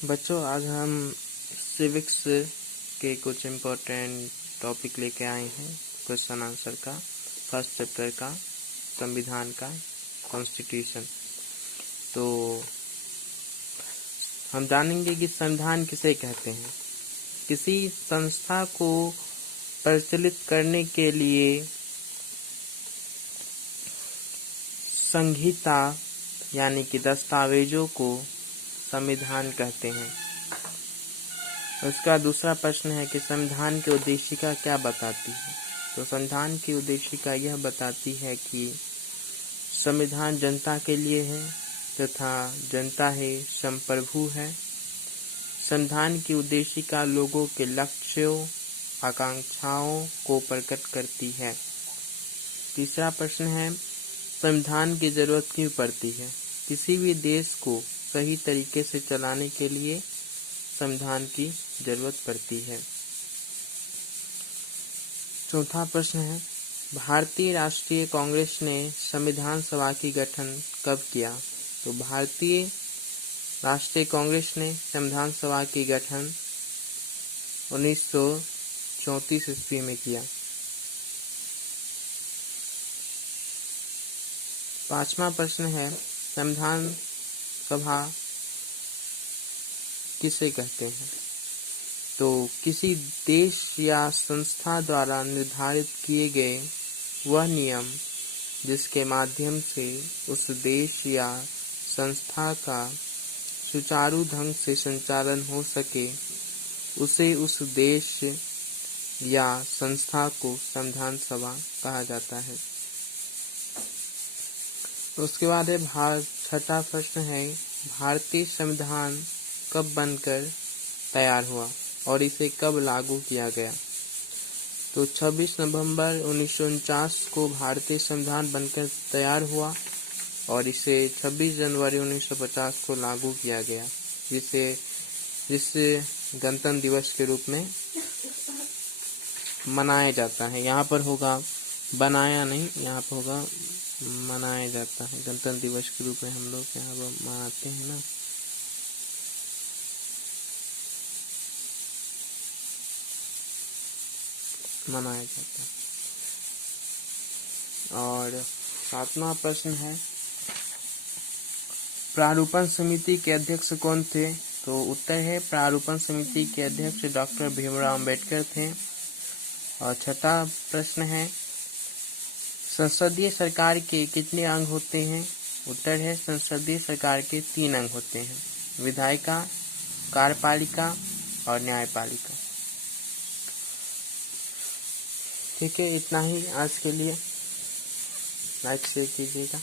बच्चों, आज हम सिविक्स के कुछ इम्पोर्टेंट टॉपिक लेके आए हैं। क्वेश्चन आंसर का, फर्स्ट चैप्टर का, संविधान का, कॉन्स्टिट्यूशन। तो हम जानेंगे कि संविधान किसे कहते हैं। किसी संस्था को प्रचलित करने के लिए संहिता यानी कि दस्तावेजों को संविधान कहते हैं। उसका दूसरा प्रश्न है कि संविधान की उद्देशिका क्या बताती है। तो संविधान की उद्देशिका यह बताती है कि संविधान जनता के लिए है तथा जनता ही संप्रभु है। संविधान की उद्देशिका लोगों के लक्ष्यों आकांक्षाओं को प्रकट करती है। तीसरा प्रश्न है, संविधान की जरूरत क्यों पड़ती है। किसी भी देश को सही तरीके से चलाने के लिए संविधान की जरूरत पड़ती है। चौथा प्रश्न है, भारतीय राष्ट्रीय कांग्रेस ने संविधान सभा की गठन कब किया। तो भारतीय राष्ट्रीय कांग्रेस ने संविधान सभा की गठन 1934 ईस्वी में किया। पांचवा प्रश्न है, संविधान सभा किसे कहते हैं। तो किसी देश या संस्था द्वारा निर्धारित किए गए वह नियम जिसके माध्यम से उस देश या संस्था का सुचारू ढंग से संचालन हो सके, उसे उस देश या संस्था को संविधान सभा कहा जाता है। उसके बाद है छठा प्रश्न है, भारतीय संविधान कब बनकर तैयार हुआ और इसे कब लागू किया गया। तो 26 नवंबर 1949 को भारतीय संविधान बनकर तैयार हुआ और इसे 26 जनवरी 1950 को लागू किया गया, जिसे गणतंत्र दिवस के रूप में मनाया जाता है। यहाँ पर होगा बनाया नहीं, यहाँ पर होगा मनाया जाता है। गणतंत्र दिवस के रूप में हम लोग यहाँ पर मनाते हैं ना। मनाया जाता है। और सातवां प्रश्न है, प्रारूपण समिति के अध्यक्ष कौन थे। तो उत्तर है, प्रारूपण समिति के अध्यक्ष डॉक्टर भीमराव अंबेडकर थे। और छठा प्रश्न है, संसदीय सरकार के कितने अंग होते हैं। उत्तर है, संसदीय सरकार के 3 अंग होते हैं, विधायिका, कार्यपालिका और न्यायपालिका। ठीक है, इतना ही आज के लिए। लाइक शेयर कीजिएगा।